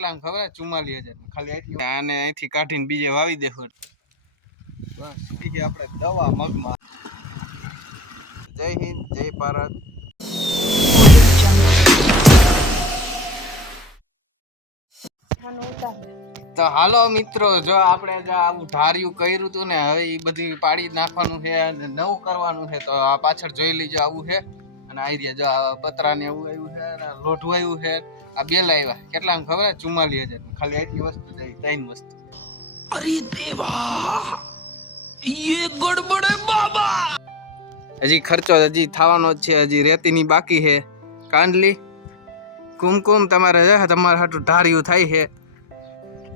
કેટલા ખબર ચુમ્માલીસ હજાર. ખાલી આને અહીંથી કાઢીને બીજે વાવી દેવું બસ આપણે દવા મગમાં. જય હિન્દ, જય ભારત. તો હાલો મિત્રો, જો આપણે આવું ધાર્યું કર્યું હતું ને, હવે એ બધી પાડી નાખવાનું છે અને નવું કરવાનું છે, તો આ પાછળ જોઈ લીજો આવું છે. અને આ રહ્યા જો પતરા ને એવું આવ્યું છે લોઢું આવ્યું છે. આ બે આવ્યા કેટલા આમ ખબર ચુમ્માલીસ હજાર. ખાલી આટલી વસ્તુ થઈ. ત્રણ વસ્તુ. હજી ખર્ચો હજી થવાનો જ છે હજી રેતીની બાકી છે. કાંડલી કુમકુમ તમારે છે તમારે હાટું ધાર્યું થાય છે.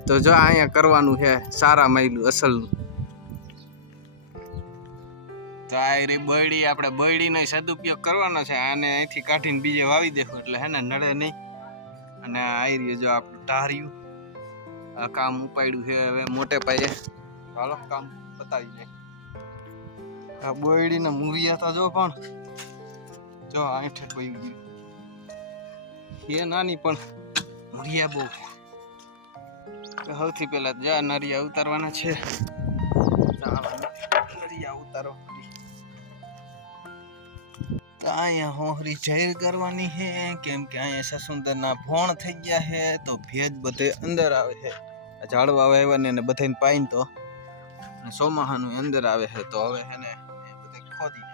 તો જો અહીંયા કરવાનું છે સારા માયલું અસલનું. તો આ રે બળી આપણે બળીનો સદુપયોગ કરવાનો છે. આને અહીંથી કાઢીને બીજે વાવી દેવું એટલે હે ને નડે નહીં. અને આવી રહ્યું જો આપણું ધાર્યું. આ કામ ઉપાડ્યું છે, હવે મોટે પાયે. હાલો, કામ બતાવી દે આ બોયડીને મૂવી હતા જો પણ. જો, આઠે કોઈ ગયું. એ નાની પણ મૂરિયા બહુ. સૌથી પહેલા જ્યાં નરિયા ઉતારવાના છે. નરિયા ઉતારો. તો અહીંયા હોહરી જાહેર કરવાની છે, કેમ કે અહીંયા સસુંદરના ભોણ થઈ ગયા છે, તો ભેજ બધે અંદર આવે છે. ઝાડવા વાવ્યા ને બધાને પાઈન તો અને ચોમાહાનું અંદર આવે છે, તો હવે છે ને એ બધે ખોદી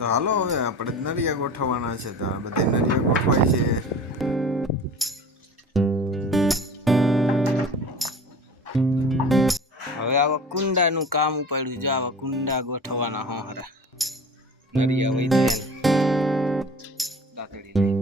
તો હાલો હવે આપણે નરિયા ગોઠવવાના છે તો બધે નરિયા ગોઠવાય છે. હવે આવા કુંડાનું કામ ઉપાડ્યું જો આવા કુંડા ગોઠવવાના હો હરા. નરિયા દે દાતડી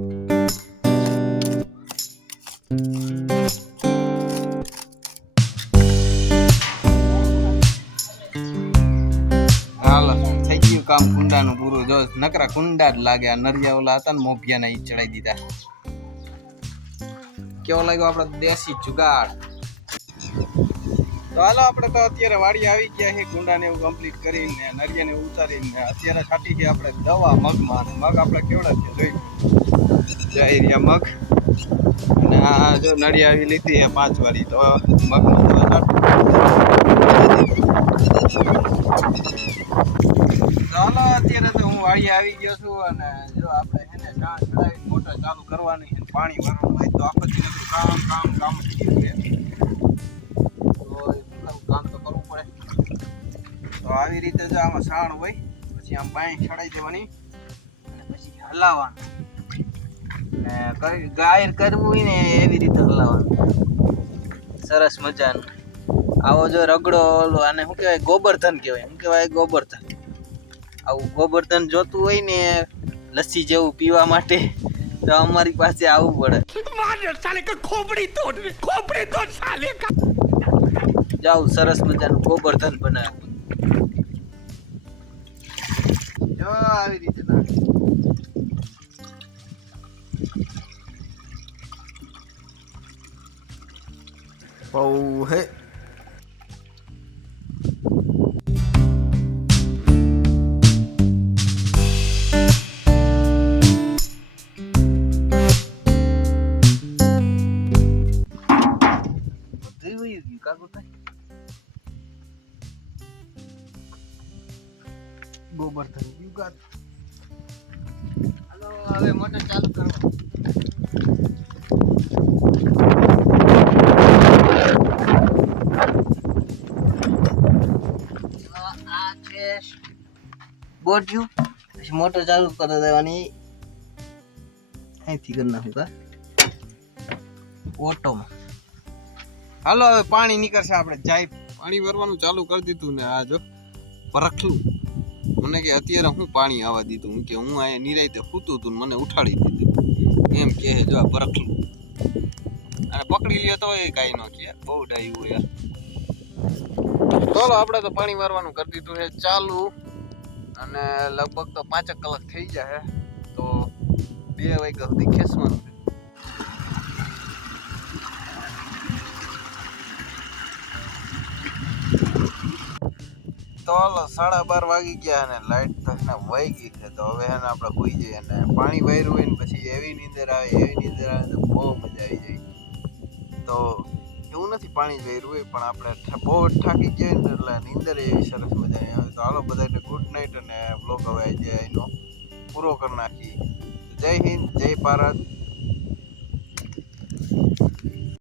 કામ કુંડાનું પૂરું. જો નકરા કુંડા જ લાગે. આ નરિયા ઓલા હતા ને મોભિયાના, ઈ ચડાઈ દીધા. કેવો લાગ્યો આપણો દેશી જુગાડ? તો હાલો, આપણે તો અત્યારે વાડી આવી ગયા છે કુંડાને એવું કમ્પ્લીટ કરીને, નરિયાને ઉતારીને, અત્યારે છાટી ગયા આપણે દવા મગમાં, અને મગ આપણે કેવડા છે, જોઈ? જય રહ્યા મગ. અને આ જો નળી આવી લીધી પાંચ વાળી, તો મગમાં દવા આવી ગયો છું અને જો આપણે છે ને ચડાવી મોટર ચાલુ કરવાની પાણી ભરવાનું હોય તો દી કામ કામ કામ તો કામ તો કરવું પડે. તો આવી રીતે જો આમાં સાણ હોય, પછી આમ પાણી ચડાઈ દેવાની અને પછી હલાવવાનું. ગાયર કરવું ને એવી રીતે હલાવવાનું. સરસ મજાનું. આવો જો રગડો ઓલો આને શું કહેવાય? ગોબરધન કહેવાય. શું કહેવાય? ગોબરધન. આવું ગોબરધન જોતું હોય ને લસ્સી જેવું પીવા માટે તો અમારી પાસે આવવું પડે. જાવ સરસ મજાનું ગોબરધન બનાવ્યું જો આવી રીતે નાખે. બહુ હે. ગયું કાગળ થાય ગોબરધન યુગાત હાલો, હવે મોટર ચાલુ કરવા બોટ્યું. પછી મોટર ચાલુ કરી દેવાની. અહીંથી કરી નાખું કા? ઓટોમાં. હાલો, હવે પાણી નીકળશે આપણે. જાય. પાણી ભરવાનું ચાલુ કરી દીધું ને આ જો. પરખલું. મને કે અત્યારે હું પાણી આવવા દીધું. હું કે હું અહીંયા નિરાયતે સૂતું હતું મને ઉઠાડી દીધું. એમ કહે જો આ પરખલું. અને પકડી લ્યો તો એ કાંઈ ન કહે. બહુ ડાયું યાર ચાલો આપણે તો પાણી મારવાનું કરી દીધું છે ચાલુ. અને લગભગ તો પાંચેક કલાક થઈ જાય તો બે વાગ્યા સુધી ખેંચવાનું તો સાડા બાર વાગી ગયા અને લાઈટ તો એને વહી ગઈ છે. તો હવે એને આપણે હોઈ જઈએ અને પાણી વહેરું હોય ને પછી એવી નીંદર આવે, એવી નીંદર આવે તો બહુ મજા આવી જાય. તો એવું નથી પાણી વહેરું હોય, પણ આપણે બહુ થાકી ગયા ને એટલે નીંદર એવી સરસ મજા આવે તો હાલો બધાને ગુડ નાઇટ અને બ્લોગ હવે જે એનો પૂરો કરી નાખીએ. જય હિન્દ, જય ભારત.